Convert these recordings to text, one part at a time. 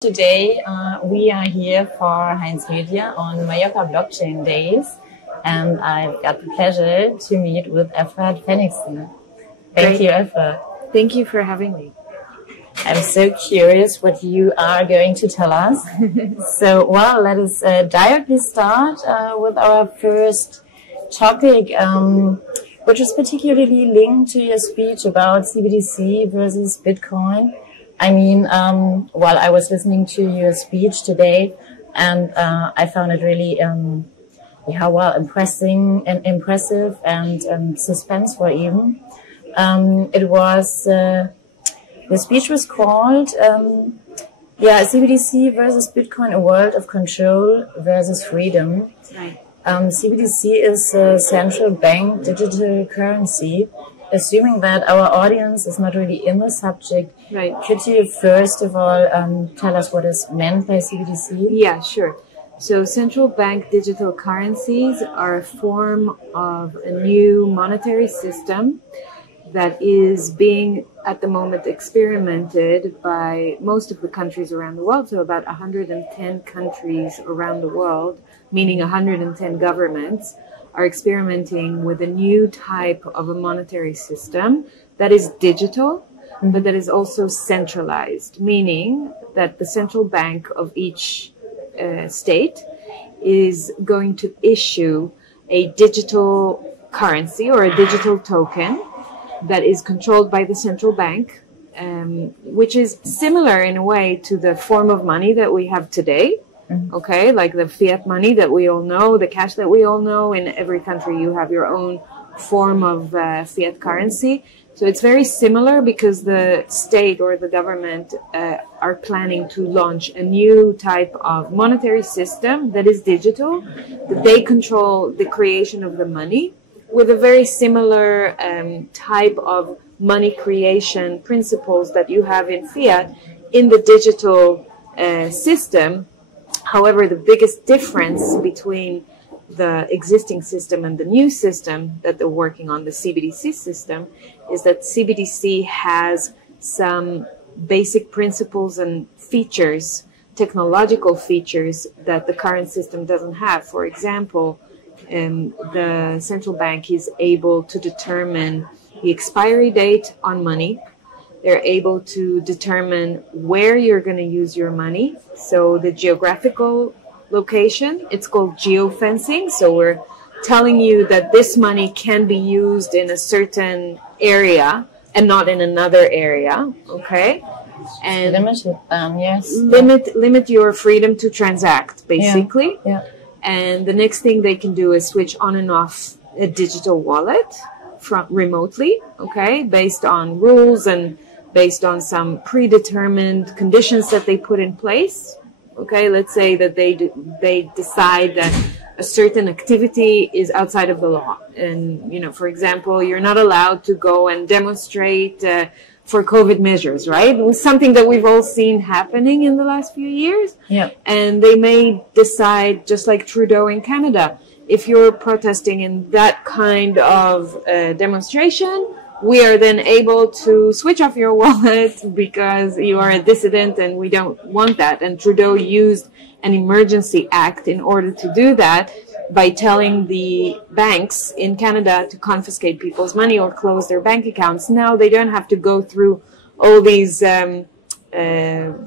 Today we are here for Heinz Media on Mallorca Blockchain Days, and I've got the pleasure to meet with Efrat Fenigson. Thank you, Efrat. Thank you for having me. I'm so curious what you are going to tell us. So, well, let us directly start with our first topic, which is particularly linked to your speech about CBDC versus Bitcoin. I mean, while I was listening to your speech today, and I found it really, impressive and suspenseful even. It was, the speech was called, CBDC versus Bitcoin, a world of control versus freedom. Right. CBDC is a central bank digital currency. Assuming that our audience is not really in the subject, right. Could you first of all tell us what is meant by CBDC? Yeah, sure. So central bank digital currencies are a form of a new monetary system that is being at the moment experimented by most of the countries around the world. So about 110 countries around the world, meaning 110 governments, are experimenting with a new type of a monetary system that is digital, but that is also centralized, meaning that the central bank of each state is going to issue a digital currency or a digital token that is controlled by the central bank, which is similar in a way to the form of money that we have today. Okay, like the fiat money that we all know, the cash that we all know. In every country, you have your own form of fiat currency. So it's very similar because the state or the government are planning to launch a new type of monetary system that is digital, that they control the creation of the money with a very similar type of money creation principles that you have in fiat in the digital system. However, the biggest difference between the existing system and the new system that they're working on, the CBDC system, is that CBDC has some basic principles and features, technological features that the current system doesn't have. For example, the central bank is able to determine the expiry date on money. They're able to determine where you're going to use your money. So the geographical location, it's called geofencing. So we're telling you that this money can be used in a certain area and not in another area. Okay. And yes. Limit your freedom to transact, basically. Yeah. And the next thing they can do is switch on and off a digital wallet from remotely. Okay. Based on rules and based on some predetermined conditions that they put in place. Okay, let's say that they decide that a certain activity is outside of the law. And, you know, for example, you're not allowed to go and demonstrate for COVID measures, right? It was something that we've all seen happening in the last few years. Yeah. And they may decide, just like Trudeau in Canada, if you're protesting in that kind of demonstration, we are then able to switch off your wallet because you are a dissident and we don't want that. And Trudeau used an emergency act in order to do that by telling the banks in Canada to confiscate people's money or close their bank accounts. Now they don't have to go through all these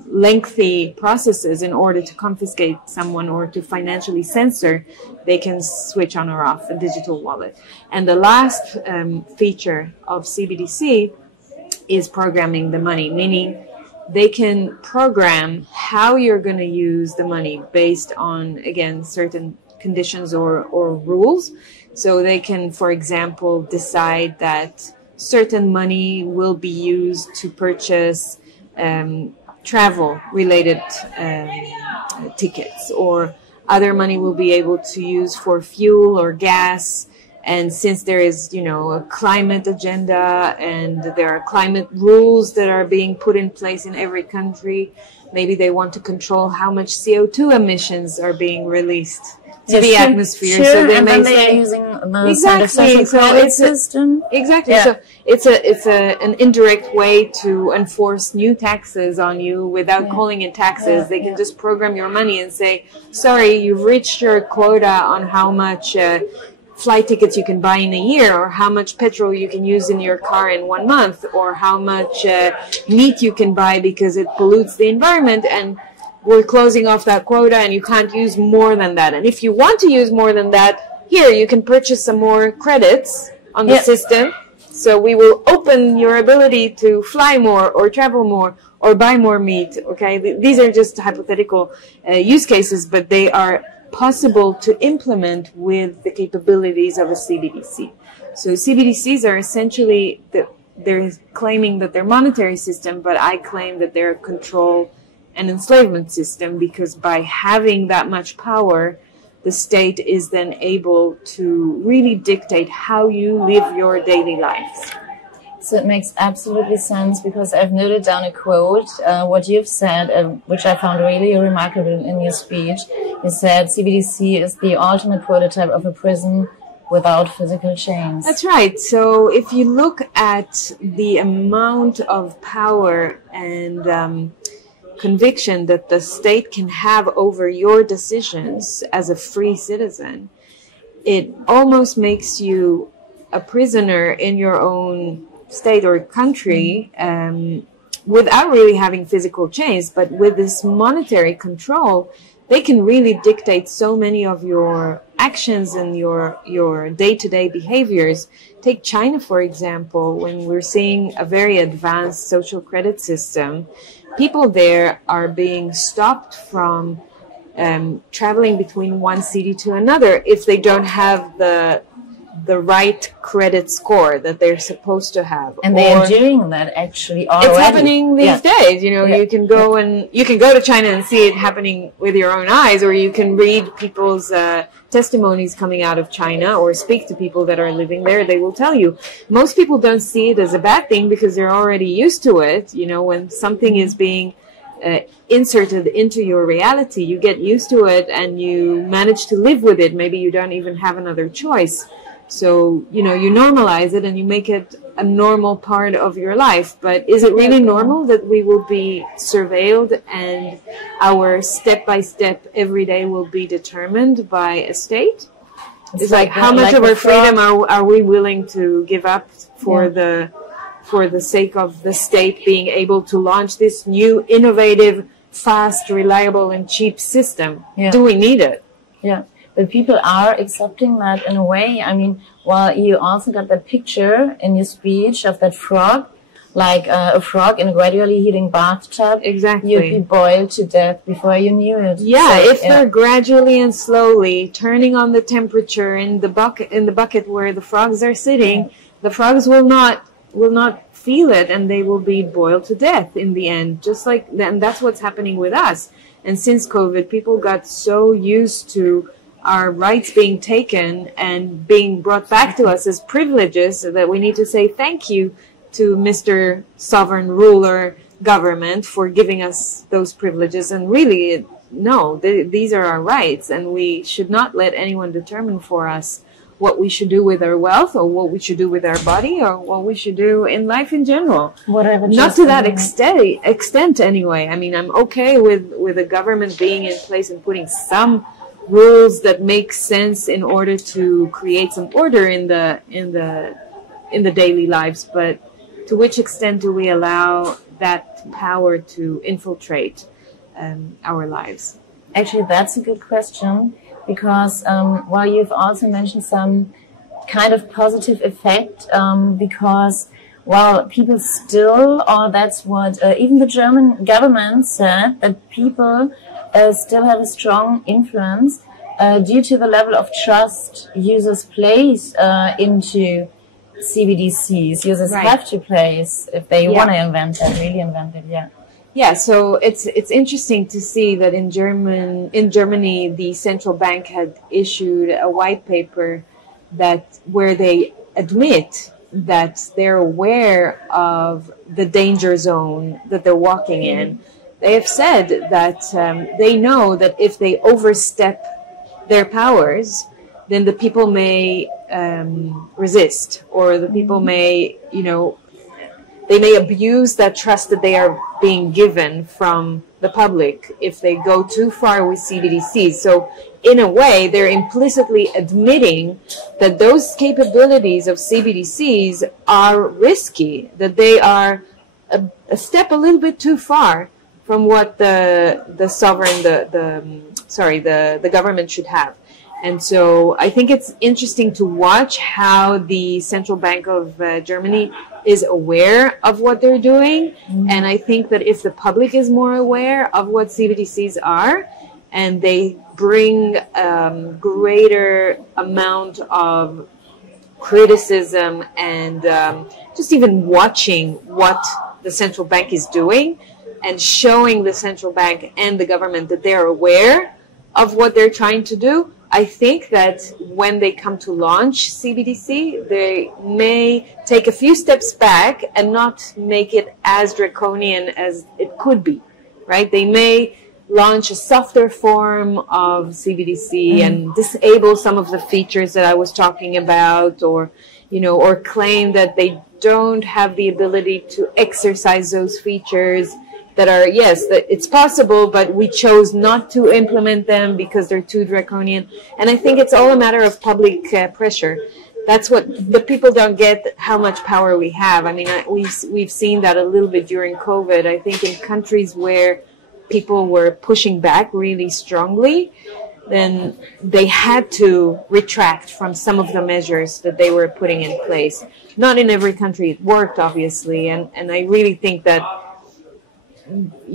lengthy processes in order to confiscate someone or to financially censor. They can switch on or off a digital wallet. And the last feature of CBDC is programming the money, meaning they can program how you're going to use the money based on, again, certain conditions or rules. So they can, for example, decide that certain money will be used to purchase travel-related tickets, or other money will be able to use for fuel or gas. And since there is, you know, a climate agenda and there are climate rules that are being put in place in every country, maybe they want to control how much CO2 emissions are being released the atmosphere. Sure, So they and may then they say, are using the exactly. social So credit it's system. Exactly. Yeah. So it's an indirect way to enforce new taxes on you without calling it taxes. They can just program your money and say, sorry, you've reached your quota on how much flight tickets you can buy in a year, or how much petrol you can use in your car in 1 month, or how much meat you can buy because it pollutes the environment, and we're closing off that quota and you can't use more than that. And if you want to use more than that, here you can purchase some more credits on the system. So we will open your ability to fly more or travel more or buy more meat. Okay, these are just hypothetical use cases, but they are possible to implement with the capabilities of a CBDC. So CBDCs are essentially, they're claiming that they're monetary system, but I claim that they're a control and enslavement system, because by having that much power, the state is then able to really dictate how you live your daily lives. So it makes absolutely sense, because I've noted down a quote, what you've said, which I found really remarkable in your speech. You said CBDC is the ultimate prototype of a prison without physical chains. That's right. So if you look at the amount of power and conviction that the state can have over your decisions as a free citizen, it almost makes you a prisoner in your own state or country, without really having physical chains. But with this monetary control, they can really dictate so many of your actions and your day-to-day behaviors. Take China, for example. When we're seeing a very advanced social credit system, people there are being stopped from traveling between one city to another if they don't have the right credit score that they're supposed to have. And they are doing that actually already. It's happening these days. You know, you can go and you can go to China and see it happening with your own eyes, or you can read people's testimonies coming out of China, or speak to people that are living there. They will tell you. Most people don't see it as a bad thing because they're already used to it. You know, when something is being inserted into your reality, you get used to it and you manage to live with it. Maybe you don't even have another choice. So, you know, you normalize it and you make it a normal part of your life. But is it really normal that we will be surveilled and our step-by-step every day will be determined by a state? It's like how much of our freedom are we willing to give up for the sake of the state being able to launch this new, innovative, fast, reliable, and cheap system? Do we need it? Yeah. But people are accepting that in a way. I mean, well, you also got that picture in your speech of that frog, like a frog in a gradually heating bathtub. Exactly. You'd be boiled to death before you knew it. Yeah, so, if they're gradually and slowly turning on the temperature in the bucket where the frogs are sitting, the frogs will not feel it, and they will be boiled to death in the end. Just like, and that's what's happening with us. And since COVID, people got so used to our rights being taken and being brought back to us as privileges that we need to say thank you to Mr. Sovereign Ruler Government for giving us those privileges. And really, no, these are our rights, and we should not let anyone determine for us what we should do with our wealth, or what we should do with our body, or what we should do in life in general. Whatever. Not to that extent anyway. I mean, I'm okay with the government being in place and putting some rules that make sense in order to create some order in the daily lives, but to which extent do we allow that power to infiltrate our lives? Actually, that's a good question, because while you've also mentioned some kind of positive effect, because while people still, or that's what even the German government said, that people still have a strong influence due to the level of trust users place into CBDCs. Users have to place if they want to really invent it. Yeah, so it's interesting to see that in Germany, the central bank had issued a white paper where they admit that they're aware of the danger zone that they're walking in. They have said that they know that if they overstep their powers, then the people may resist, or the people may, they may abuse that trust that they are being given from the public if they go too far with CBDCs. So in a way, they're implicitly admitting that those capabilities of CBDCs are risky, that they are a step a little bit too far from what the sovereign, the government should have. And so I think it's interesting to watch how the Central Bank of Germany is aware of what they're doing. And I think that if the public is more aware of what CBDCs are, and they bring greater amount of criticism and just even watching what the central bank is doing and showing the central bank and the government that they're aware of what they're trying to do, I think that when they come to launch CBDC, they may take a few steps back and not make it as draconian as it could be, right? They may launch a softer form of CBDC and disable some of the features that I was talking about, or, or claim that they don't have the ability to exercise those features that are, yes, that it's possible, but we chose not to implement them because they're too draconian. And I think it's all a matter of public pressure. That's what the people don't get, how much power we have. I mean, we've seen that a little bit during COVID. I think in countries where people were pushing back really strongly, then they had to retract from some of the measures that they were putting in place. Not in every country it worked, obviously. And I really think that,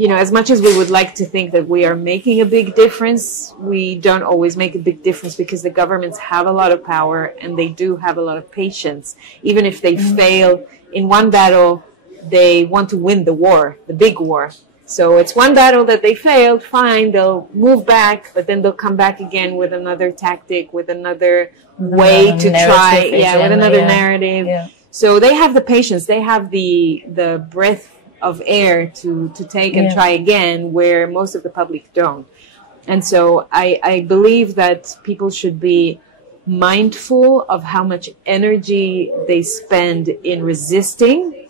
as much as we would like to think that we are making a big difference, we don't always make a big difference because the governments have a lot of power and they do have a lot of patience. Even if they fail in one battle, they want to win the war, the big war. So it's one battle that they failed, fine, they'll move back, but then they'll come back again with another tactic, with another way to try, with another narrative. Yeah. So they have the patience, they have the breath of air to take and try again, where most of the public don't. And so I believe that people should be mindful of how much energy they spend in resisting.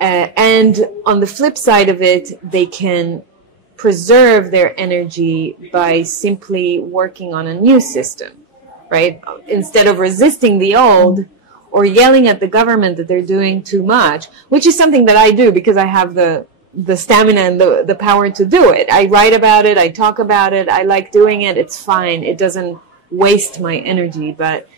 And on the flip side of it, they can preserve their energy by simply working on a new system, right? Instead of resisting the old or yelling at the government that they're doing too much, which is something that I do because I have the stamina and the power to do it. I write about it. I talk about it. I like doing it. It's fine. It doesn't waste my energy. But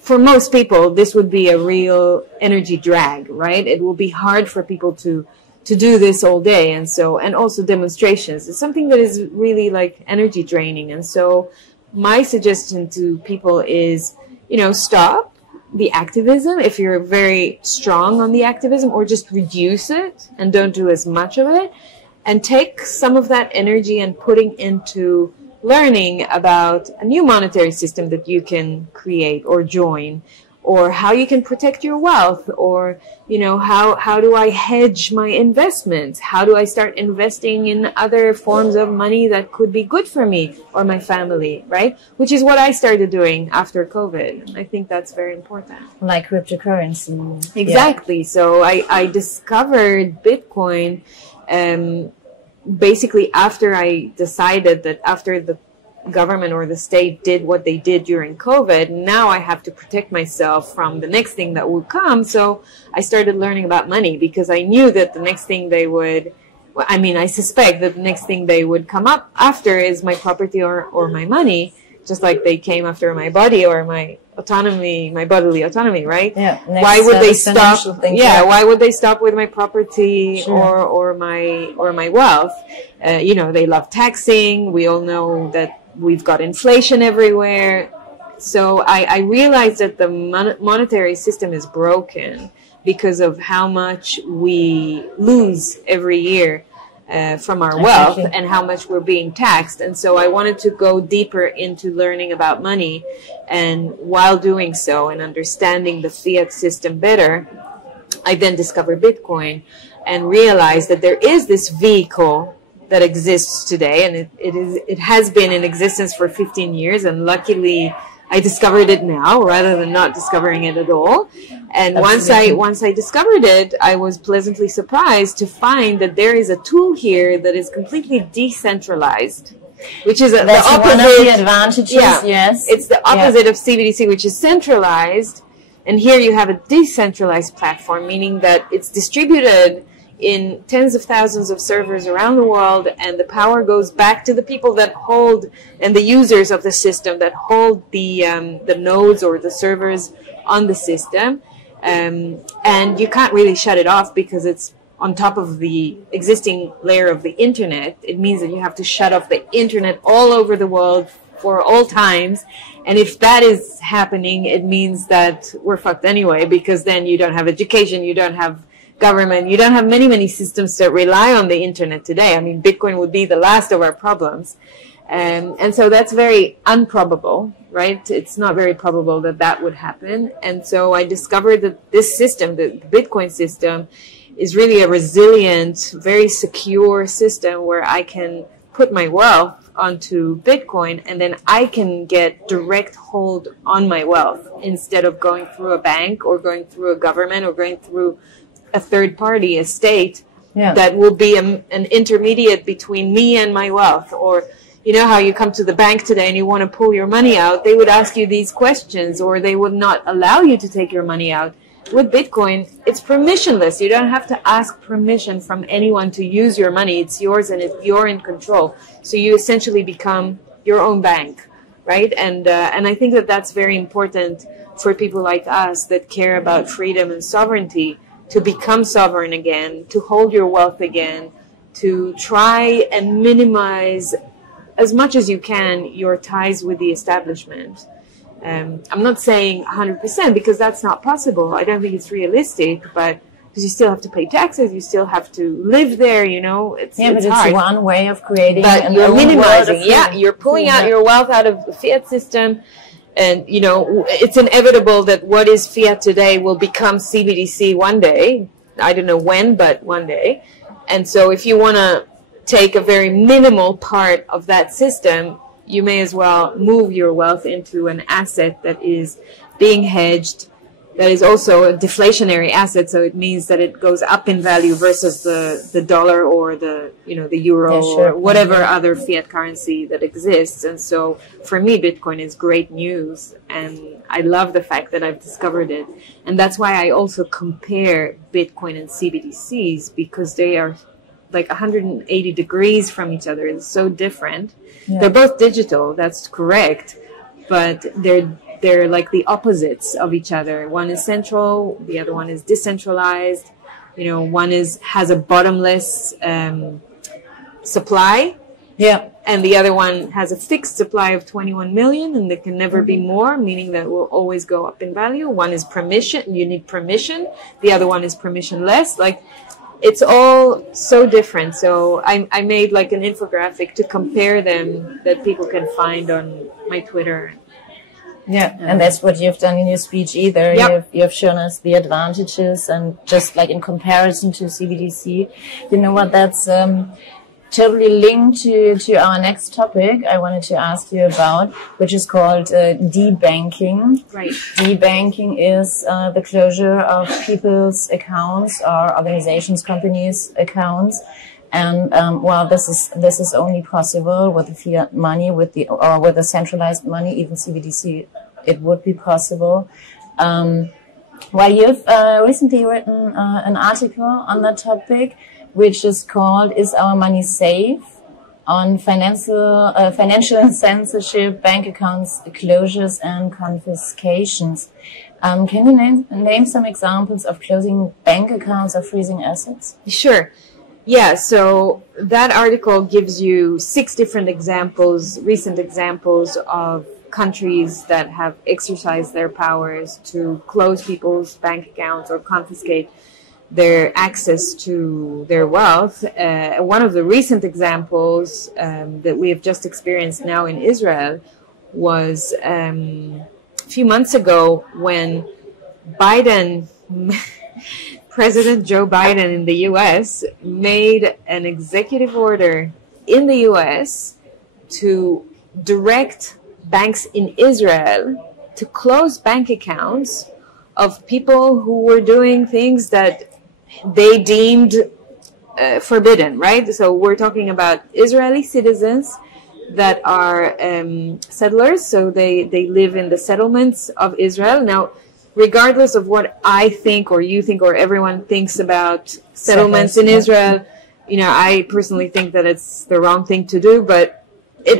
for most people, this would be a real energy drag, right? It will be hard for people to do this all day. And also demonstrations. It's something that is really like energy draining. And so my suggestion to people is, stop the activism if you're very strong on the activism, or just reduce it and don't do as much of it, and take some of that energy and putting into learning about a new monetary system that you can create or join, or how you can protect your wealth, or, how do I hedge my investments? How do I start investing in other forms of money that could be good for me or my family, right? Which is what I started doing after COVID. I think that's very important. Like cryptocurrency. Exactly. Yeah. So I discovered Bitcoin, basically after I decided that after the government or the state did what they did during COVID, now I have to protect myself from the next thing that would come. So I started learning about money because I knew that the next thing they would, I suspect that the next thing they would come up after is my property or my money, just like they came after my body or my autonomy, my bodily autonomy, right? Yeah. Why would they stop? Yeah. Why would they stop with my property or my wealth? They love taxing. We all know that we've got inflation everywhere. So I realized that the monetary system is broken because of how much we lose every year from our wealth and how much we're being taxed. And so I wanted to go deeper into learning about money, and while doing so and understanding the fiat system better, I then discovered Bitcoin and realized that there is this vehicle that exists today, and it has been in existence for 15 years, and luckily I discovered it now rather than not discovering it at all. And once I discovered it, I was pleasantly surprised to find that there is a tool here that is completely decentralized, which is the opposite. One of the advantages. Yeah, yes, it's the opposite of CBDC, which is centralized. And here you have a decentralized platform, meaning that it's distributed in tens of thousands of servers around the world, and the power goes back to the people that hold, and the users of the system that hold the nodes or the servers on the system. And you can't really shut it off because it's on top of the existing layer of the internet. It means that you have to shut off the internet all over the world for all times. And if that is happening, it means that we're fucked anyway, because then you don't have education, you don't have government, you don't have many systems that rely on the internet today. I mean, Bitcoin would be the last of our problems. And so that's very improbable, right? It's not very probable that that would happen. And so I discovered that this system, the Bitcoin system, is really a resilient, very secure system where I can put my wealth onto Bitcoin, and then I can get direct hold on my wealth instead of going through a bank or going through a government or going through a third party, a state, that will be an intermediate between me and my wealth. Or, you know how you come to the bank today and you want to pull your money out, they would ask you these questions, or they would not allow you to take your money out. With Bitcoin, it's permissionless. You don't have to ask permission from anyone to use your money. It's yours, and you're in control. So you essentially become your own bank, right? And I think that that's very important for people like us that care about freedom and sovereignty, to become sovereign again, to hold your wealth again, to try and minimize as much as you can your ties with the establishment. I'm not saying 100% because that's not possible. I don't think it's realistic, but because you still have to pay taxes, you still have to live there, you know. It's but hard. It's one way of creating. But you're minimizing. Yeah, you're pulling out your wealth out of the fiat system. And, you know, it's inevitable that what is fiat today will become CBDC one day. I don't know when, but one day. And so if you want to take a very minimal part of that system, you may as well move your wealth into an asset that is being hedged, that is also a deflationary asset. So it means that it goes up in value versus the dollar or the euro or whatever other fiat currency that exists. And so for me, Bitcoin is great news. And I love the fact that I've discovered it. And that's why I also compare Bitcoin and CBDCs, because they are like 180 degrees from each other. It's so different. Yeah. They're both digital, that's correct, but they're like the opposites of each other. One is central, the other one is decentralized. You know, one has a bottomless supply, and the other one has a fixed supply of 21 million, and there can never be more, meaning that it will always go up in value. One is permission, you need permission. The other one is permissionless. Like, it's all so different. So I made like an infographic to compare them that people can find on my Twitter. Yeah, and that's what you've done in your speech either. Yep. You've shown us the advantages, and just like in comparison to CBDC, you know what, that's totally linked to our next topic I wanted to ask you about, which is called debanking. Right. Debanking is the closure of people's accounts or organizations, companies' accounts. And well, this is only possible with the fiat money, with the centralized money. Even CBDC, it would be possible. Well, you've recently written an article on that topic, which is called "Is Our Money Safe?" on financial censorship, bank accounts closures, and confiscations. Can you name some examples of closing bank accounts or freezing assets? Sure. Yeah, so that article gives you 6 different examples, recent examples of countries that have exercised their powers to close people's bank accounts or confiscate their access to their wealth. One of the recent examples that we have just experienced now in Israel was a few months ago when President Joe Biden in the US made an executive order in the US to direct banks in Israel to close bank accounts of people who were doing things that they deemed forbidden, right? So we're talking about Israeli citizens that are settlers, so they live in the settlements of Israel. Now, regardless of what I think or you think or everyone thinks about settlements in Israel, I personally think that it's the wrong thing to do, but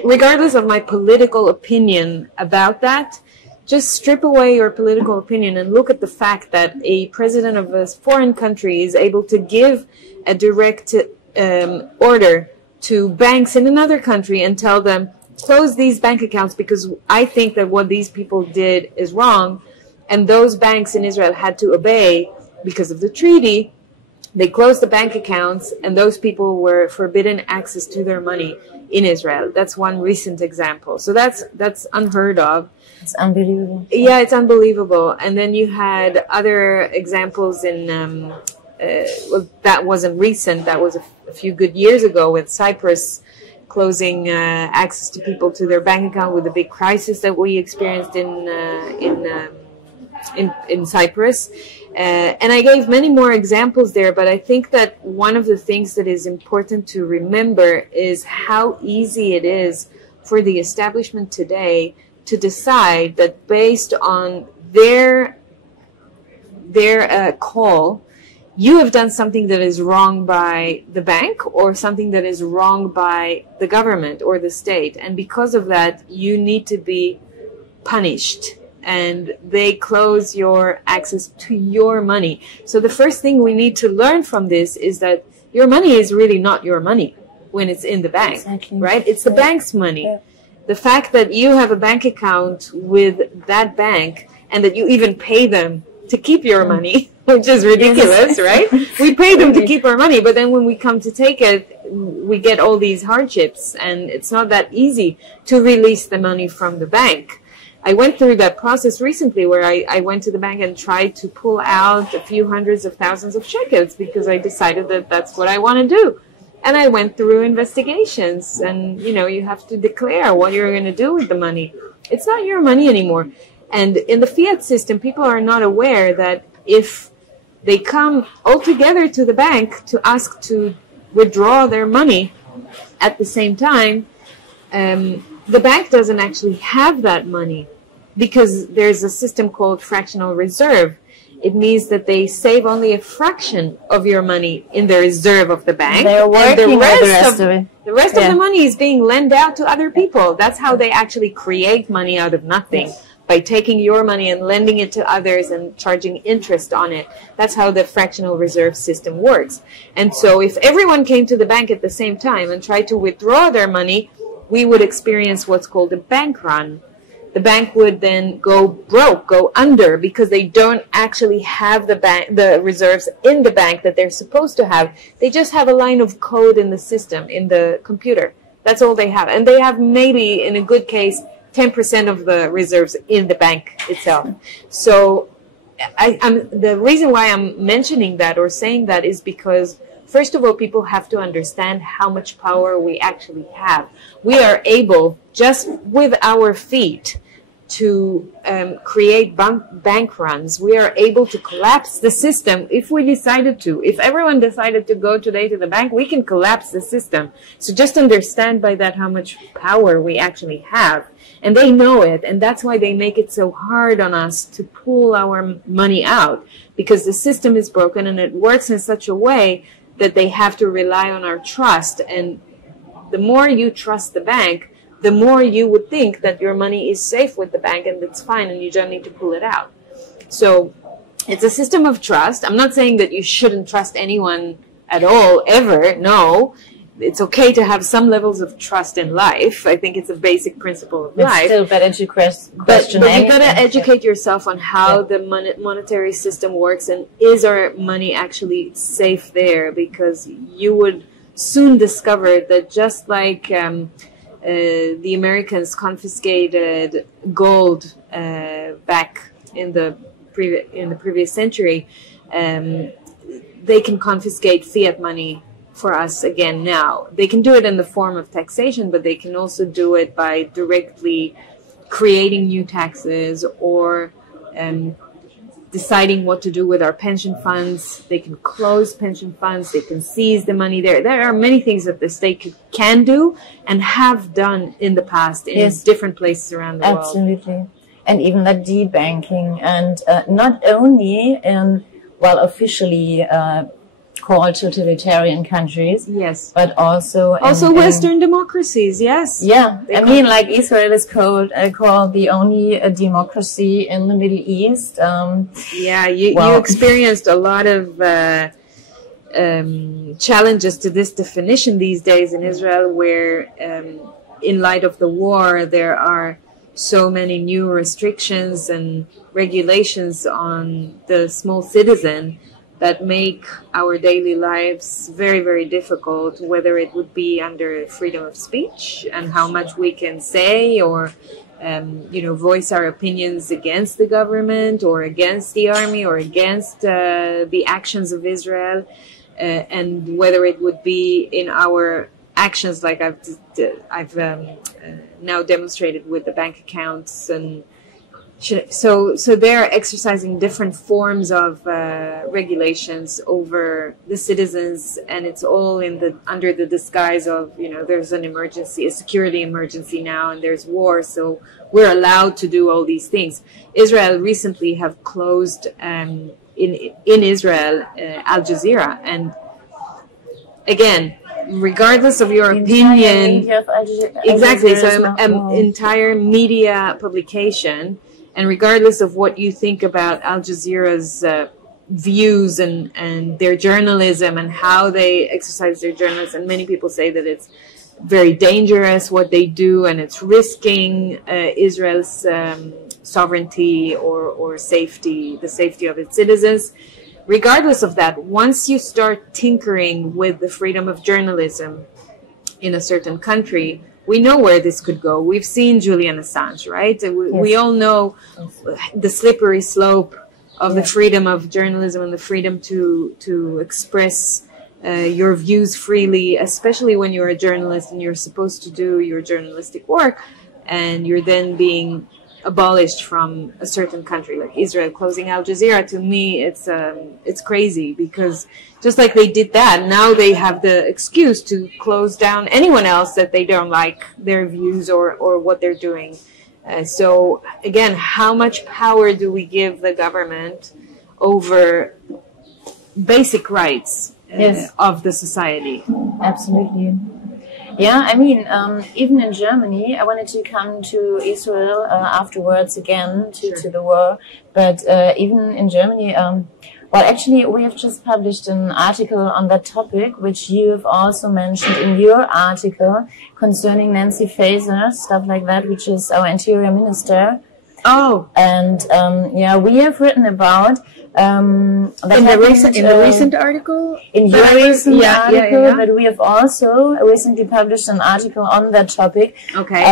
regardless of my political opinion about that, just strip away your political opinion and look at the fact that a president of a foreign country is able to give a direct order to banks in another country and tell them, close these bank accounts because I think that what these people did is wrong. And those banks in Israel had to obey because of the treaty. They closed the bank accounts and those people were forbidden access to their money in Israel. That's one recent example. So that's unheard of. It's unbelievable. Yeah, it's unbelievable. And then you had other examples in, that wasn't recent. That was a few good years ago with Cyprus closing access to people to their bank account with the big crisis that we experienced in Cyprus. And I gave many more examples there, but I think that one of the things that is important to remember is how easy it is for the establishment today to decide that based on their call, you have done something that is wrong by the bank or something that is wrong by the government or the state. And because of that, you need to be punished. And they close your access to your money. So the first thing we need to learn from this is that your money is really not your money when it's in the bank, right? It's the bank's money. Yeah. The fact that you have a bank account with that bank and that you even pay them to keep your money, which is ridiculous, right? We pay them to keep our money, but then when we come to take it, we get all these hardships, and it's not that easy to release the money from the bank. I went through that process recently where I went to the bank and tried to pull out a few hundreds of thousands of shekels because I decided that that's what I want to do. And I went through investigations, and, you have to declare what you're going to do with the money. It's not your money anymore. And in the fiat system, people are not aware that if they come all together to the bank to ask to withdraw their money at the same time, the bank doesn't actually have that money because there's a system called fractional reserve. It means that they save only a fraction of your money in the reserve of the bank. They're working with the rest of it. The rest of the money is being lent out to other people. That's how they actually create money out of nothing, by taking your money and lending it to others and charging interest on it. That's how the fractional reserve system works. And so if everyone came to the bank at the same time and tried to withdraw their money, we would experience what's called a bank run. The bank would then go broke, go under, because they don't actually have the reserves in the bank that they're supposed to have. They just have a line of code in the system, in the computer. That's all they have. And they have maybe, in a good case, 10% of the reserves in the bank itself. So the reason why I'm mentioning that or saying that is because, first of all, people have to understand how much power we actually have. We are able, just with our feet, to create bank runs. We are able to collapse the system if we decided to. If everyone decided to go today to the bank, we can collapse the system. So just understand by that how much power we actually have. And they know it, and that's why they make it so hard on us to pull our money out, because the system is broken and it works in such a way that they have to rely on our trust. And the more you trust the bank, the more you would think that your money is safe with the bank and it's fine and you don't need to pull it out. So it's a system of trust. I'm not saying that you shouldn't trust anyone at all, ever. No. It's okay to have some levels of trust in life. I think it's a basic principle of life. It's still better to question but you got to educate yourself on how the monetary system works, and is our money actually safe there? Because you would soon discover that just like the Americans confiscated gold back in the previous century, they can confiscate fiat money for us again now. They can do it in the form of taxation, but they can also do it by directly creating new taxes or deciding what to do with our pension funds. They can close pension funds. They can seize the money there. There are many things that the state can do and have done in the past in different places around the world. Absolutely. And even that debanking, and not only in, well, officially called totalitarian countries, yes, but also Western democracies, yes. Yeah, I mean, like Israel is called the only democracy in the Middle East. You experienced a lot of challenges to this definition these days in Israel, where in light of the war, there are so many new restrictions and regulations on the small citizen that make our daily lives very, very difficult, whether it would be under freedom of speech and how much we can say or, voice our opinions against the government or against the army or against the actions of Israel, and whether it would be in our actions like I've now demonstrated with the bank accounts. And so they're exercising different forms of regulations over the citizens, and it's all under the disguise of, there's an emergency, a security emergency now, and there's war, so we're allowed to do all these things. Israel recently have closed in Israel Al Jazeera, and again, regardless of your opinion, exactly, so an entire media publication. And regardless of what you think about Al Jazeera's views and their journalism and how they exercise their journalism, many people say that it's very dangerous what they do and it's risking Israel's sovereignty or safety, the safety of its citizens. Regardless of that, once you start tinkering with the freedom of journalism in a certain country, we know where this could go. We've seen Julian Assange, right? We all know the slippery slope of the freedom of journalism and the freedom to express your views freely, especially when you're a journalist and you're supposed to do your journalistic work, and you're then being abolished from a certain country like Israel closing Al Jazeera. To me, it's crazy, because just like they did that, now they have the excuse to close down anyone else that they don't like their views or what they're doing. So again, how much power do we give the government over basic rights of the society? Absolutely. Yeah, I mean, even in Germany, I wanted to come to Israel afterwards again to the war, but even in Germany, well, actually, we have just published an article on that topic, which you have also mentioned in your article concerning Nancy Faeser, stuff like that, which is our interior minister. Oh. And, we have written about in the recent article? In your recent article, but we have also recently published an article on that topic. Okay.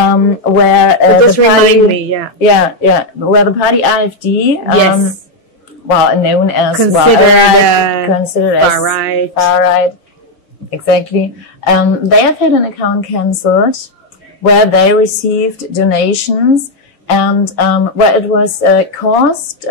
Where just remind me, where the party AfD, known as considered far right, exactly. They have had an account cancelled where they received donations, and where it was caused.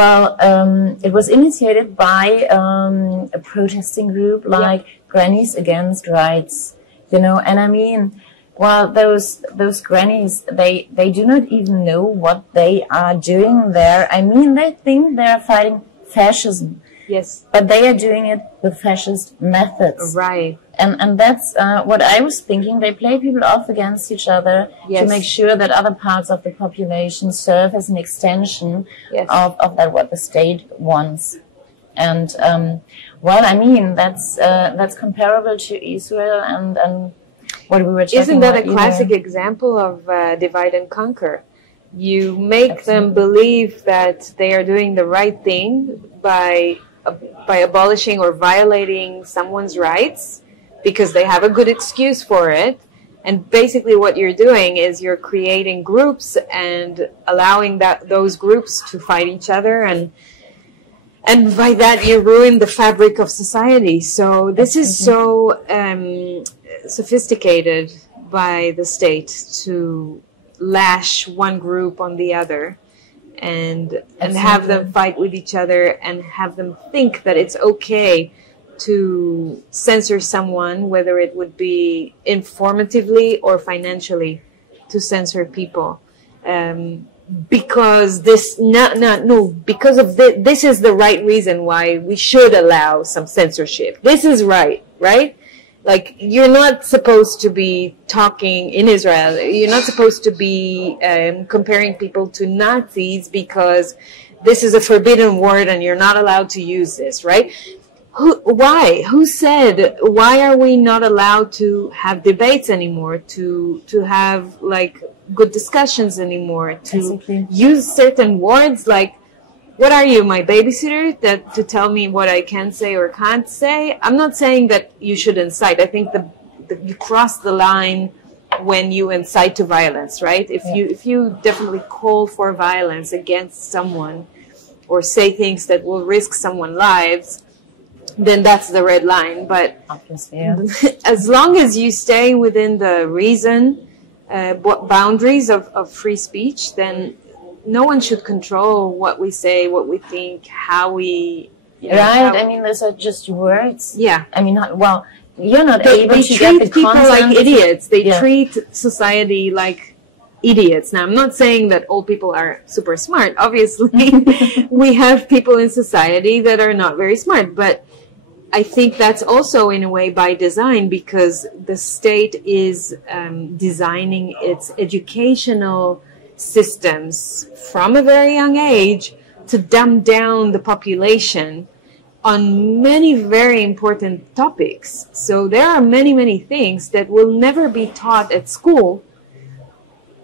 It was initiated by a protesting group like Grannies Against Rights, and I mean, those grannies, they do not even know what they are doing there. I mean, they think they are fighting fascism. Yes. But they are doing it with fascist methods. Right. And that's what I was thinking. They play people off against each other to make sure that other parts of the population serve as an extension of that what the state wants. And I mean, that's comparable to Israel and what we were talking about. Isn't that a classic example of divide and conquer? You make them believe that they are doing the right thing by abolishing or violating someone's rights because they have a good excuse for it. And basically what you're doing is you're creating groups and allowing those groups to fight each other. And And by that, you ruin the fabric of society. So this is so sophisticated by the state to lash one group on the other and have them fight with each other and have them think that it's okay to censor someone, whether it would be informatively or financially, to censor people. Because this is the right reason why we should allow some censorship. This is right? Like, you're not supposed to be talking in Israel. You're not supposed to be comparing people to Nazis because this is a forbidden word and you're not allowed to use this, right? Why? Who said? Why are we not allowed to have debates anymore? To have like good discussions anymore? To use certain words like, "What are you, my babysitter, that to tell me what I can say or can't say?" I'm not saying that you should incite. I think you cross the line when you incite to violence, right? If you definitely call for violence against someone or say things that will risk someone's lives, then that's the red line. But as long as you stay within the reason, boundaries of free speech, then no one should control what we say, what we think, how we... Right, I mean, those are just words. Yeah. I mean, well, you're not able to get the content. They treat people like idiots. They Yeah. treat society like idiots. Now, I'm not saying that all people are super smart. Obviously, we have people in society that are not very smart, but I think that's also in a way by design, because the state is designing its educational systems from a very young age to dumb down the population on many very important topics. So there are many, many things that will never be taught at school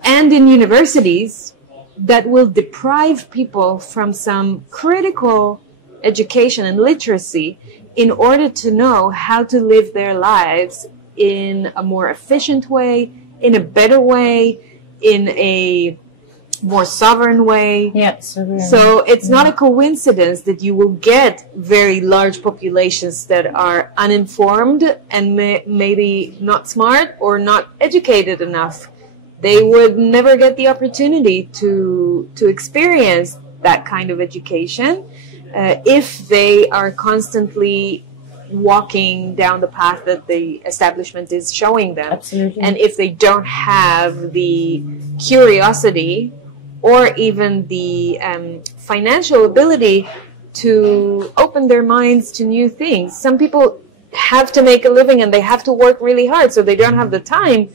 and in universities that will deprive people from some critical education and literacy in order to know how to live their lives in a more efficient way, in a better way, in a more sovereign way. Yeah, so it's not a coincidence that you will get very large populations that are uninformed and maybe not smart or not educated enough. They would never get the opportunity to experience that kind of education if they are constantly walking down the path that the establishment is showing them. Absolutely. And if they don't have the curiosity or even the financial ability to open their minds to new things. Some people have to make a living and they have to work really hard, so they don't have the time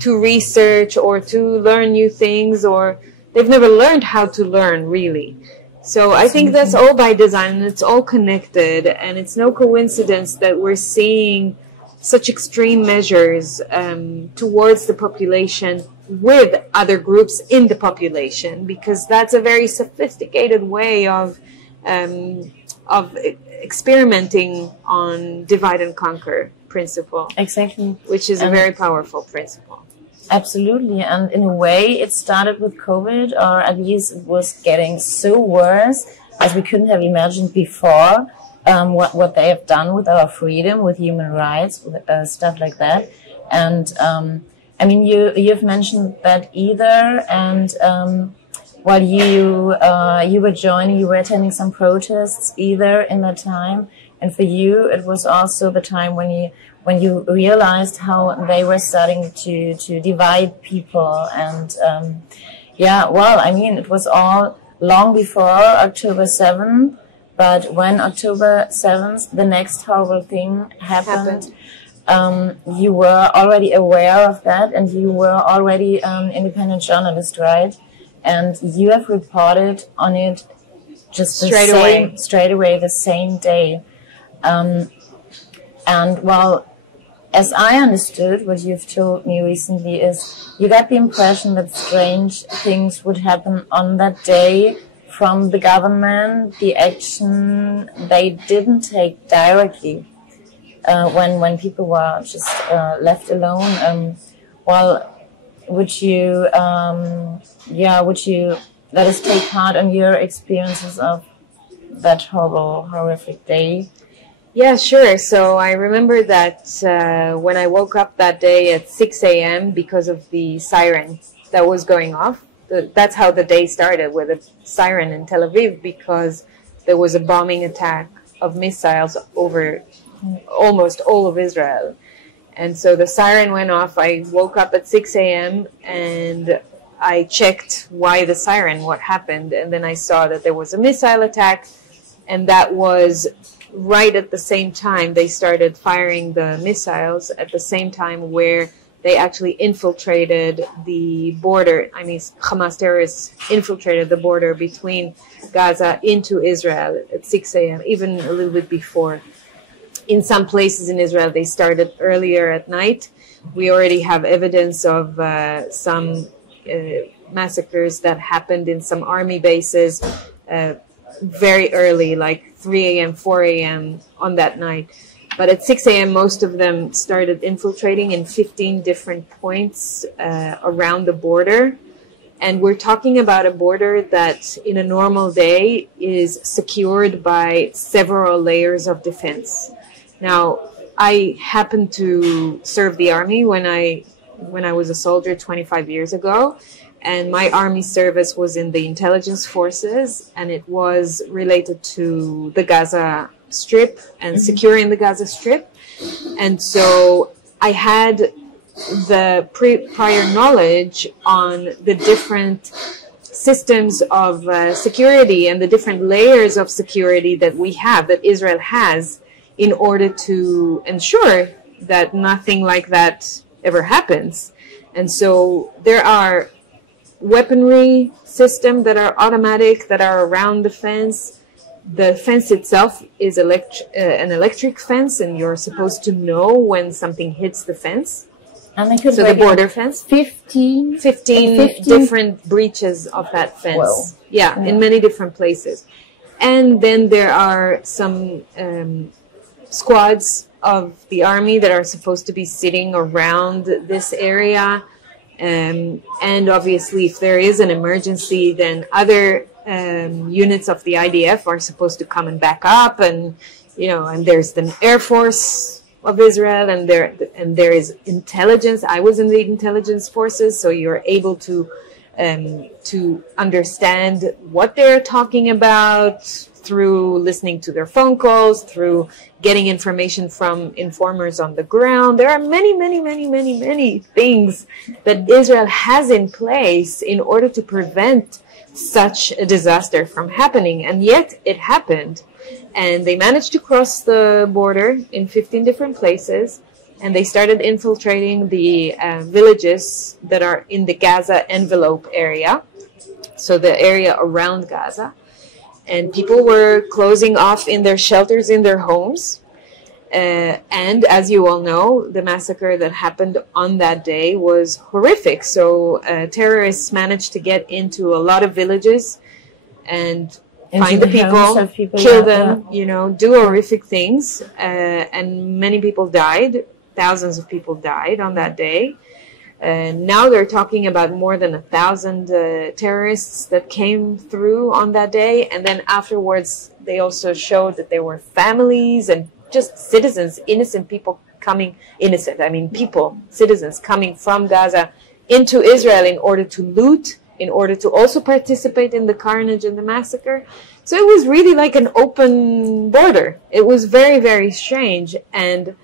to research or to learn new things, or they've never learned how to learn, really. So I think that's all by design, and it's all connected, and it's no coincidence that we're seeing such extreme measures towards the population with other groups in the population, because that's a very sophisticated way of experimenting on divide and conquer principle. Exactly. Which is a very powerful principle. Absolutely. And in a way, it started with COVID, or at least it was getting so worse as we couldn't have imagined before, what they have done with our freedom, with human rights, with stuff like that. And I mean, you've mentioned that either, and while you were attending some protests either in that time, and for you it was also the time when you realized how they were starting to divide people. And well, I mean, it was all long before October 7th, but when October 7th, the next horrible thing happened. You were already aware of that, and you were already an independent journalist, right? And you have reported on it just straight away the same day. And well, as I understood, what you've told me recently is you got the impression that strange things would happen on that day from the government, the action they didn't take directly. When people were just left alone. Would you let us take part on your experiences of that horrific day? Yeah, sure. So I remember that when I woke up that day at 6 a.m. because of the siren that was going off. That's how the day started, with a siren in Tel Aviv, because there was a bombing attack of missiles over almost all of Israel. And so the siren went off. I woke up at 6 a.m. and I checked why the siren, what happened. And then I saw that there was a missile attack, and that was right at the same time they started firing the missiles, at the same time where they actually infiltrated the border. I mean, Hamas terrorists infiltrated the border between Gaza into Israel at 6 a.m., even a little bit before. In some places in Israel, they started earlier at night. We already have evidence of some massacres that happened in some army bases very early, like 3 a.m., 4 a.m. on that night. But at 6 a.m., most of them started infiltrating in 15 different points around the border. And we're talking about a border that in a normal day is secured by several layers of defense. Now, I happened to serve the army when I was a soldier 25 years ago. And my army service was in the intelligence forces, and it was related to the Gaza Strip and securing the Gaza Strip. And so I had the prior knowledge on the different systems of security and the different layers of security that we have, that Israel has, in order to ensure that nothing like that ever happens. And so there are weaponry systems that are automatic, that are around the fence. The fence itself is an electric fence, and you're supposed to know when something hits the fence. And so the border fence. 15 different breaches of that fence. Whoa. Yeah, in many different places. And then there are some squads of the army that are supposed to be sitting around this area. And obviously, if there is an emergency, then other units of the IDF are supposed to come and back up. And, you know, and there's the Air Force of Israel, and there is intelligence. I was in the intelligence forces, so you're able to understand what they're talking about through listening to their phone calls, through getting information from informers on the ground. There are many, many, many, many, many things that Israel has in place in order to prevent such a disaster from happening. And yet it happened. And they managed to cross the border in 15 different places. And they started infiltrating the villages that are in the Gaza envelope area. So the area around Gaza. And people were closing off in their shelters in their homes. And as you all know, the massacre that happened on that day was horrific. So terrorists managed to get into a lot of villages and find the people, kill them, you know, do horrific things. And many people died. Thousands of people died on that day. Now they're talking about more than 1,000 terrorists that came through on that day. And then afterwards, they also showed that there were families and just citizens, innocent people coming, citizens coming from Gaza into Israel in order to loot, in order to also participate in the carnage and the massacre. So it was really like an open border. It was very, very strange. And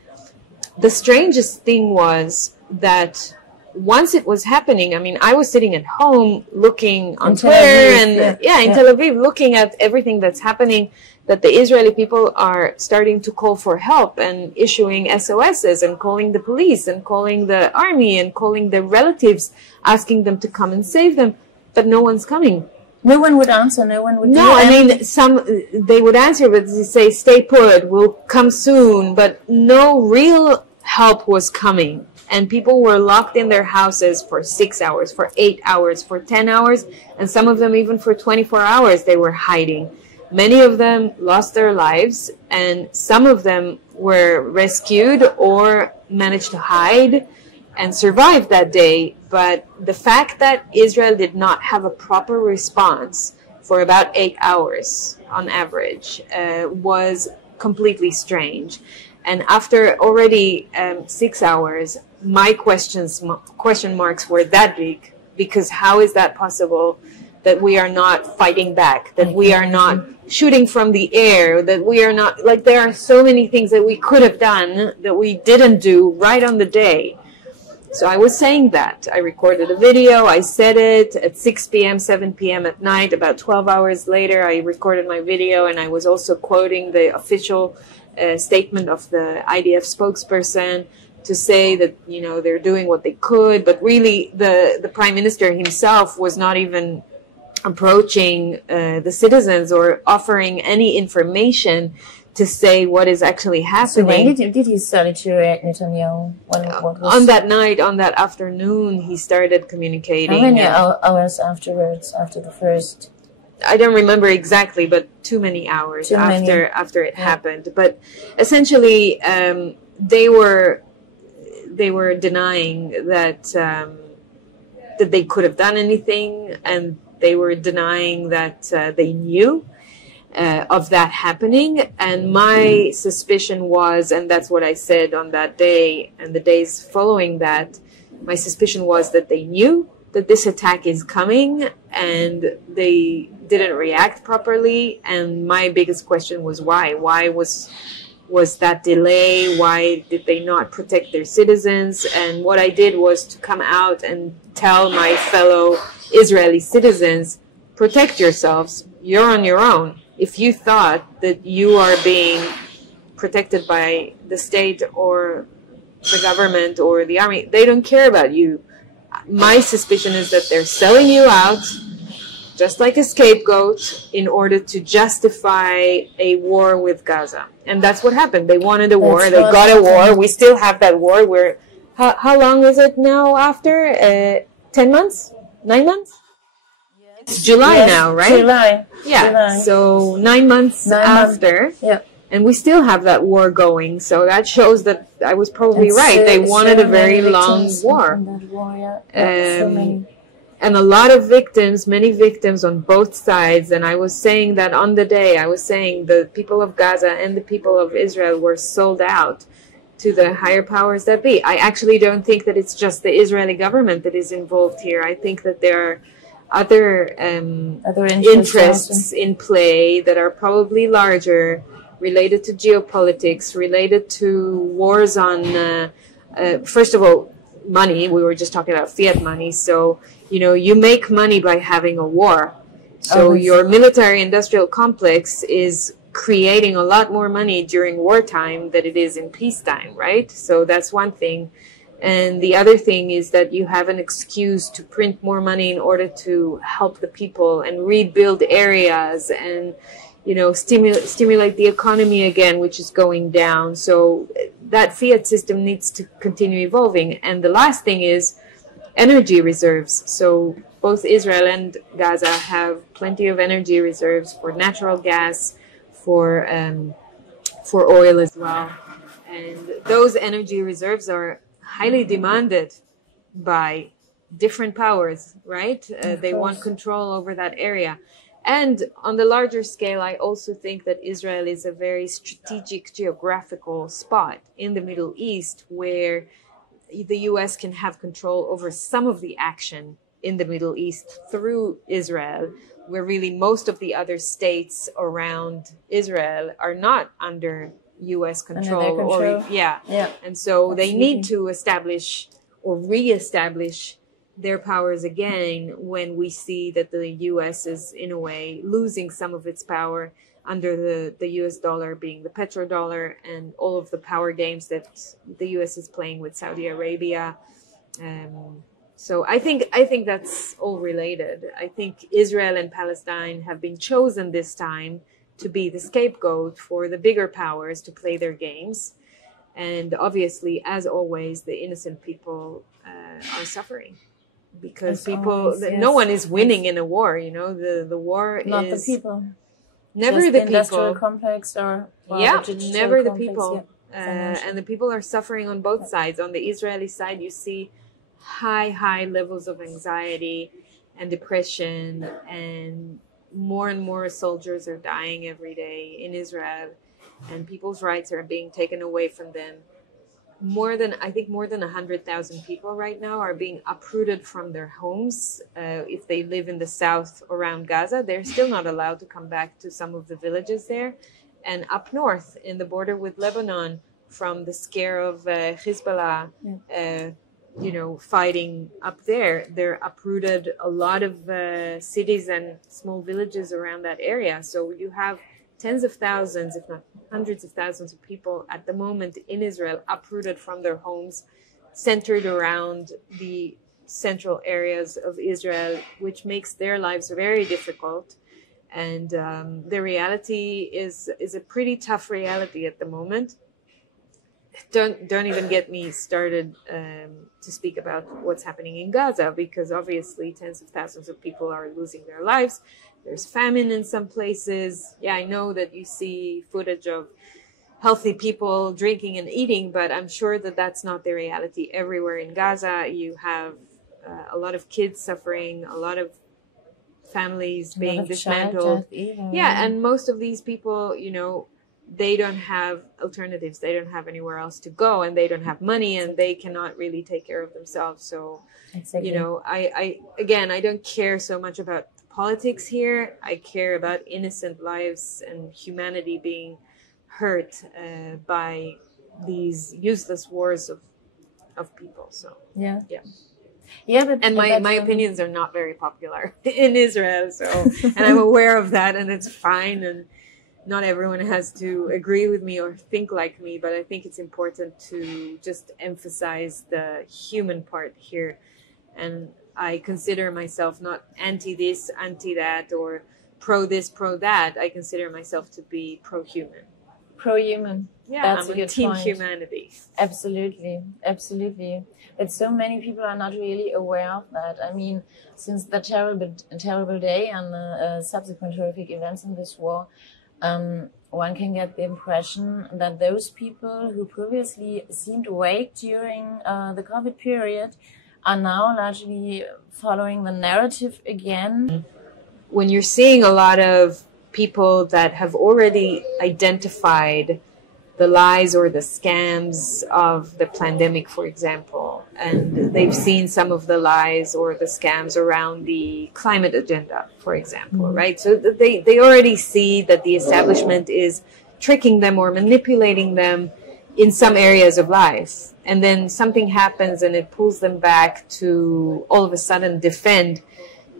the strangest thing was that once it was happening, I mean, I was sitting at home looking on Twitter and in Tel Aviv, looking at everything that's happening, that the Israeli people are starting to call for help and issuing SOSs and calling the police and calling the army and calling their relatives, asking them to come and save them. But no one's coming. No one would answer. No one would. No, I mean, they would answer, but they say, stay put, we'll come soon. But no real help was coming. And people were locked in their houses for 6 hours, for 8 hours, for 10 hours, and some of them even for 24 hours they were hiding. Many of them lost their lives, and some of them were rescued or managed to hide and survive that day. But the fact that Israel did not have a proper response for about 8 hours on average was completely strange. And after already 6 hours, my question marks were that big, because how is that possible that we are not fighting back, that we are not shooting from the air, that we are not, like, there are so many things that we could have done that we didn't do right on the day. So I was saying that. I recorded a video, I said it at 6 p.m., 7 p.m. at night. About 12 hours later, I recorded my video, and I was also quoting the official statement of the IDF spokesperson to say that, you know, they're doing what they could, but really the Prime Minister himself was not even approaching the citizens or offering any information to say what is actually happening. So when did he start to react, Netanyahu? On that night, on that afternoon, he started communicating. How many hours afterwards, after the first? I don't remember exactly, but too many hours after it happened. But essentially, they were denying that that they could have done anything, and they were denying that they knew of that happening. And my suspicion was, and that's what I said on that day and the days following that, my suspicion was that they knew that this attack is coming and they didn't react properly. And my biggest question was why? Why was that delay? Why did they not protect their citizens? And what I did was to come out and tell my fellow Israeli citizens, protect yourselves. You're on your own. If you thought that you are being protected by the state or the government or the army, they don't care about you. My suspicion is that they're selling you out just like a scapegoat in order to justify a war with Gaza. And that's what happened. They wanted a war. They got a war. We still have that war. How long is it now after? 10 months? 9 months? It's July now, right? July. Yeah. July. So 9 months after. Yeah. And we still have that war going. So that shows that I was probably right. They wanted a very long war. And a lot of victims, many victims on both sides. And I was saying that on the day, I was saying the people of Gaza and the people of Israel were sold out to the higher powers that be. I actually don't think that it's just the Israeli government that is involved here. I think that there are other interests in play that are probably larger, related to geopolitics, related to wars on, first of all, money. We were just talking about fiat money. So, you know, you make money by having a war. So your military industrial complex is creating a lot more money during wartime than it is in peacetime, right? So that's one thing. And the other thing is that you have an excuse to print more money in order to help the people and rebuild areas and, you know, stimulate the economy again, which is going down. So that fiat system needs to continue evolving. And the last thing is energy reserves. So both Israel and Gaza have plenty of energy reserves for natural gas, for oil as well. And those energy reserves are highly demanded by different powers, right? They want control over that area. And on the larger scale, I also think that Israel is a very strategic geographical spot in the Middle East where the US can have control over some of the action in the Middle East through Israel, where really most of the other states around Israel are not under US control. And so they need to establish or re-establish their powers again when we see that the US is in a way losing some of its power under the US dollar being the petrodollar and all of the power games that the US is playing with Saudi Arabia. So I think that's all related. I think Israel and Palestine have been chosen this time to be the scapegoat for the bigger powers to play their games. And obviously, as always, the innocent people are suffering because no one is winning in a war. You know, the war not is the people. Never just the industrial people. Complex or never the people. And the people are suffering on both sides. On the Israeli side, you see high levels of anxiety and depression and more and more soldiers are dying every day in Israel, and people's rights are being taken away from them. I think more than 100,000 people right now are being uprooted from their homes. If they live in the south around Gaza, they're still not allowed to come back to some of the villages there. And up north in the border with Lebanon, from the scare of Hezbollah, fighting up there, they're uprooted a lot of cities and small villages around that area. So you have tens of thousands, if not hundreds of thousands of people at the moment in Israel uprooted from their homes, centered around the central areas of Israel, which makes their lives very difficult. And the reality is a pretty tough reality at the moment. Don't even get me started to speak about what's happening in Gaza, because obviously tens of thousands of people are losing their lives. There's famine in some places. Yeah, I know that you see footage of healthy people drinking and eating, but I'm sure that that's not the reality everywhere in Gaza. You have a lot of kids suffering, a lot of families being dismantled. Yeah, and most of these people, they don't have alternatives. They don't have anywhere else to go, and they don't have money, and they cannot really take care of themselves. So, I don't care so much about politics here. I care about innocent lives and humanity being hurt by these useless wars of people. So but my opinions are not very popular in Israel. So, and I'm aware of that, and it's fine. And not everyone has to agree with me or think like me, but I think it's important to just emphasize the human part here. And I consider myself not anti this, anti that, or pro this, pro that. I consider myself to be pro-human. Pro-human. Yeah, that's I'm a good team point. Humanity. Absolutely. But so many people are not really aware of that. I mean, since the terrible day and the subsequent horrific events in this war, one can get the impression that those people who previously seemed awake during the COVID period are now largely following the narrative again. When you're seeing a lot of people that have already identified the lies or the scams of the pandemic, for example, and they've seen some of the lies or the scams around the climate agenda, for example, right? So they already see that the establishment is tricking them or manipulating them in some areas of life. And then something happens and it pulls them back to all of a sudden defend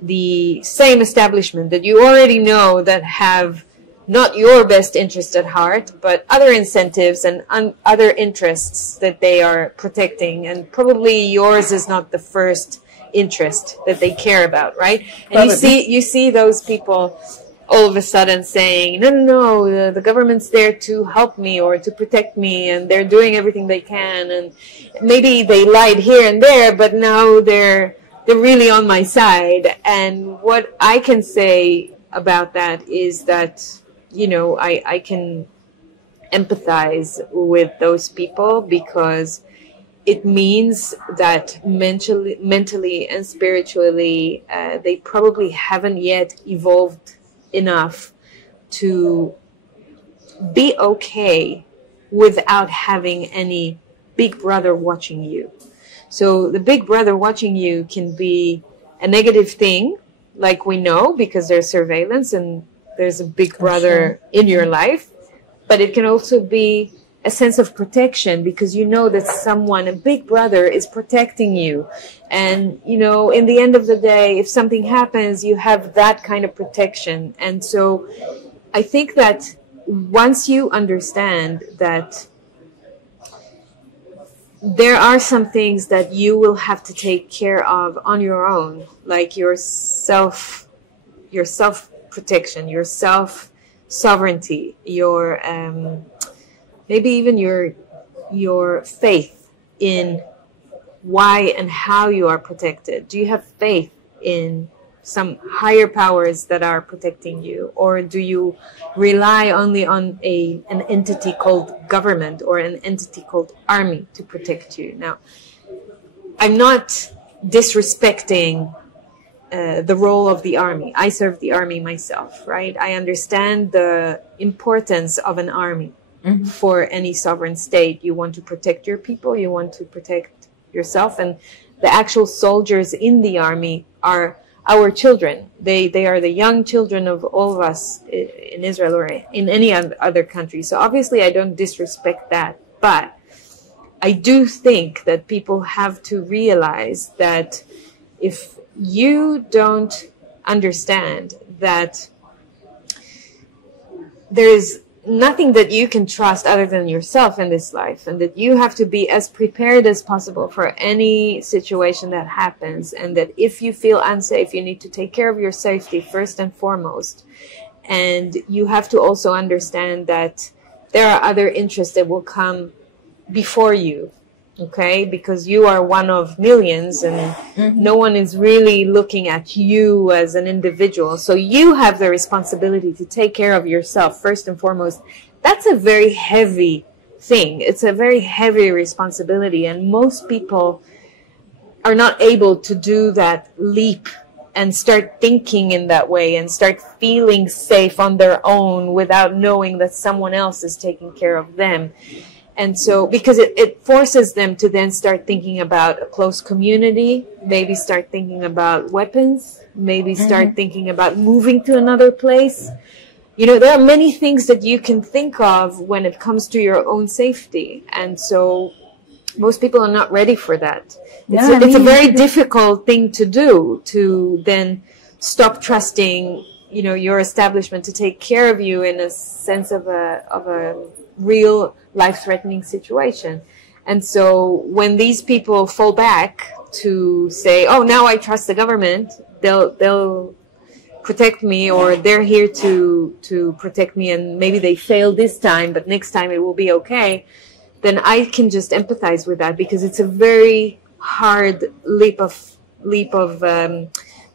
the same establishment that you already know that have not your best interest at heart, but other incentives and other interests that they are protecting. And probably yours is not the first interest that they care about, right? And you see those people all of a sudden saying, no, the government's there to help me or to protect me, and they're doing everything they can. And maybe they lied here and there, but now they're really on my side. And what I can say about that is that, I can empathize with those people, because it means that mentally and spiritually, they probably haven't yet evolved enough to be okay without having any big brother watching you. So the big brother watching you can be a negative thing, like we know, because there's surveillance and there's a big brother in your life, but it can also be a sense of protection, because you know that someone, a big brother, is protecting you. And, in the end of the day, if something happens, you have that kind of protection. And so I think that once you understand that there are some things that you will have to take care of on your own, like your self-protection, your self-sovereignty, your maybe even your faith in why and how you are protected. Do you have faith in some higher powers that are protecting you, or do you rely only on an entity called government or an entity called army to protect you? Now, I'm not disrespecting the role of the army. I serve the army myself, right? I understand the importance of an army for any sovereign state. You want to protect your people, you want to protect yourself, and the actual soldiers in the army are our children. They are the young children of all of us in Israel or in any other country. So obviously I don't disrespect that, but I do think that people have to realize that if you don't understand that there is nothing that you can trust other than yourself in this life, and that you have to be as prepared as possible for any situation that happens, and that if you feel unsafe, you need to take care of your safety first and foremost. And you have to also understand that there are other interests that will come before you, okay? Because you are one of millions, and no one is really looking at you as an individual. So you have the responsibility to take care of yourself first and foremost. That's a very heavy thing. It's a very heavy responsibility, and most people are not able to do that leap and start thinking in that way and start feeling safe on their own without knowing that someone else is taking care of them. And so, because it forces them to then start thinking about a close community, maybe start thinking about weapons, maybe start thinking about moving to another place. You know, there are many things that you can think of when it comes to your own safety. And so most people are not ready for that. It's a very difficult thing to do, to then stop trusting, you know, your establishment to take care of you in a sense of a real life-threatening situation. And so when these people fall back to say, oh, now I trust the government, they'll protect me, or they're here to protect me, and maybe they fail this time, but next time it will be okay, then I can just empathize with that, because it's a very hard leap of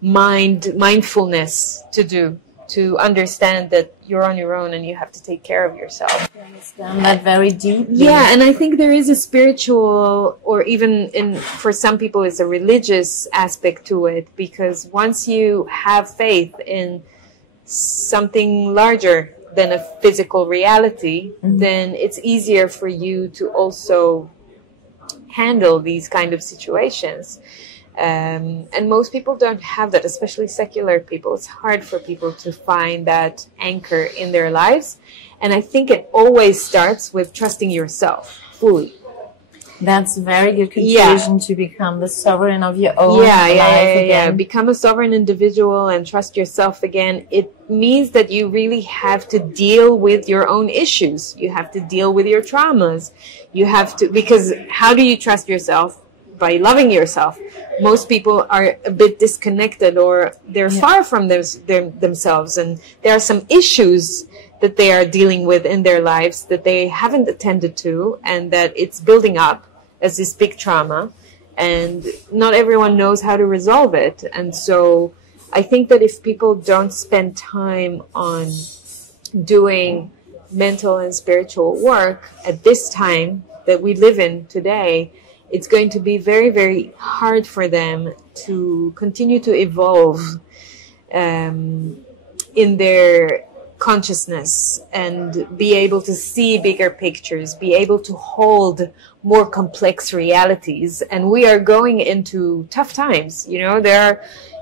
mindfulness to do, to understand that you're on your own and you have to take care of yourself. I understand that very deeply. Yeah, and I think there is a spiritual, or even for some people it's a religious aspect to it, because once you have faith in something larger than a physical reality, then it's easier for you to also handle these kind of situations. And most people don't have that, especially secular people. It's hard for people to find that anchor in their lives. And I think it always starts with trusting yourself fully. That's a very good conclusion, to become the sovereign of your own life again. Become a sovereign individual and trust yourself again. It means that you really have to deal with your own issues. You have to deal with your traumas. You have to, because how do you trust yourself? By loving yourself. Most people are a bit disconnected, or they're far from themselves, and there are some issues that they are dealing with in their lives that they haven't attended to, and that it's building up as this big trauma, and not everyone knows how to resolve it. And so I think that if people don't spend time on doing mental and spiritual work at this time that we live in today, it's going to be very, very hard for them to continue to evolve in their consciousness and be able to see bigger pictures, be able to hold more complex realities. And we are going into tough times. You know,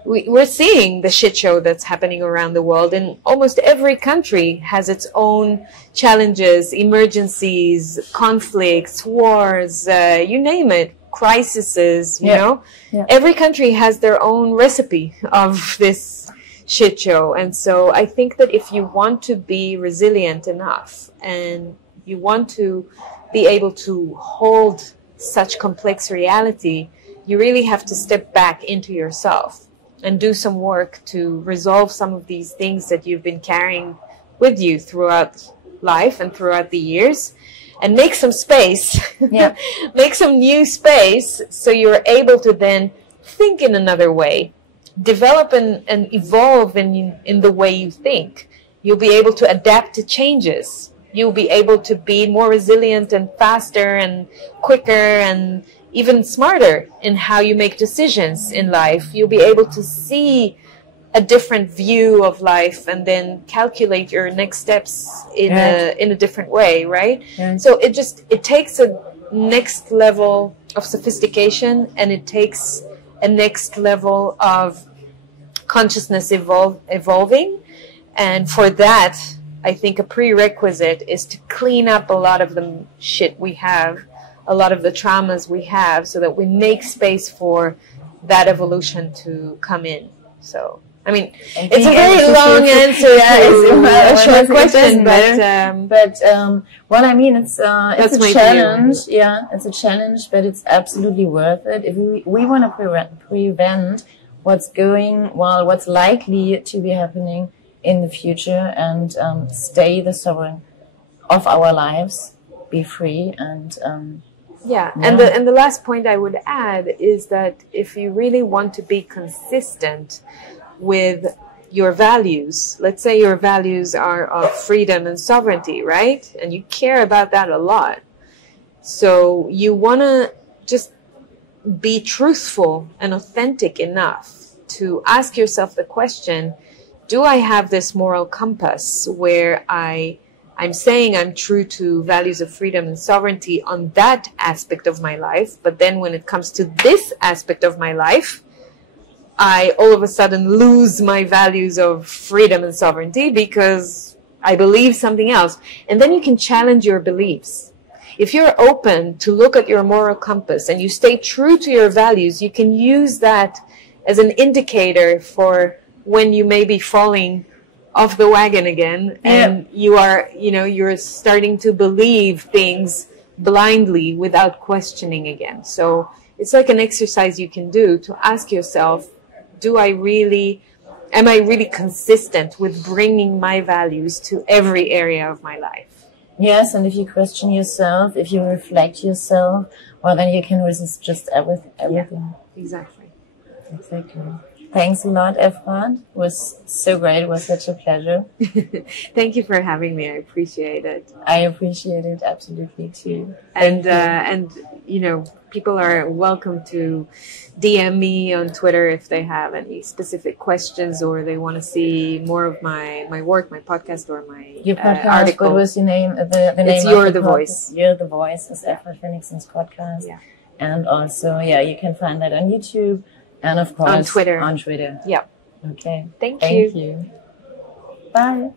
we're seeing the shit show that's happening around the world, and almost every country has its own challenges, emergencies, conflicts, wars, you name it, crises, you know. Every country has their own recipe of this shit show. And so I think that if you want to be resilient enough, and you want to be able to hold such complex reality, you really have to step back into yourself and do some work to resolve some of these things that you've been carrying with you throughout life and throughout the years, and make some space, make some new space, so you're able to then think in another way, develop and evolve in the way you think. You'll be able to adapt to changes. You'll be able to be more resilient and faster and quicker, and even smarter in how you make decisions in life. You'll be able to see a different view of life and then calculate your next steps in a different way, right? So it takes a next level of sophistication, and it takes a next level of consciousness evolving. And for that, I think a prerequisite is to clean up a lot of the shit we have, a lot of the traumas we have, so that we make space for that evolution to come in. So, I mean, it's a very long answer to a short question, but well, I mean, it's a challenge. Yeah, it's a challenge, but it's absolutely worth it. If we want to prevent what's likely to be happening in the future, and stay the sovereign of our lives, be free, and and the last point I would add is that if you really want to be consistent with your values, let's say your values are of freedom and sovereignty, right? And you care about that a lot. So you want to just be truthful and authentic enough to ask yourself the question, do I have this moral compass where I'm saying I'm true to values of freedom and sovereignty on that aspect of my life, but then when it comes to this aspect of my life, I all of a sudden lose my values of freedom and sovereignty because I believe something else. And then you can challenge your beliefs. If you're open to look at your moral compass and you stay true to your values, you can use that as an indicator for when you may be falling off the wagon again, and you're starting to believe things blindly without questioning again. So it's like an exercise you can do to ask yourself, am I really consistent with bringing my values to every area of my life? Yes, and if you question yourself, if you reflect yourself, well, then you can resist just everything. Yeah, exactly. Thanks a lot, Efrat. It was so great. It was such a pleasure. Thank you for having me. I appreciate it. I appreciate it absolutely too. And people are welcome to DM me on Twitter if they have any specific questions or they want to see more of my work, my podcast, or your podcast. Article. What was your name? The name it's You're the Voice. You're the Voice is Efrat Fenigson's podcast. Yeah. And also, you can find that on YouTube. And of course, on Twitter. On Twitter. Yeah. Okay. Thank you. Bye.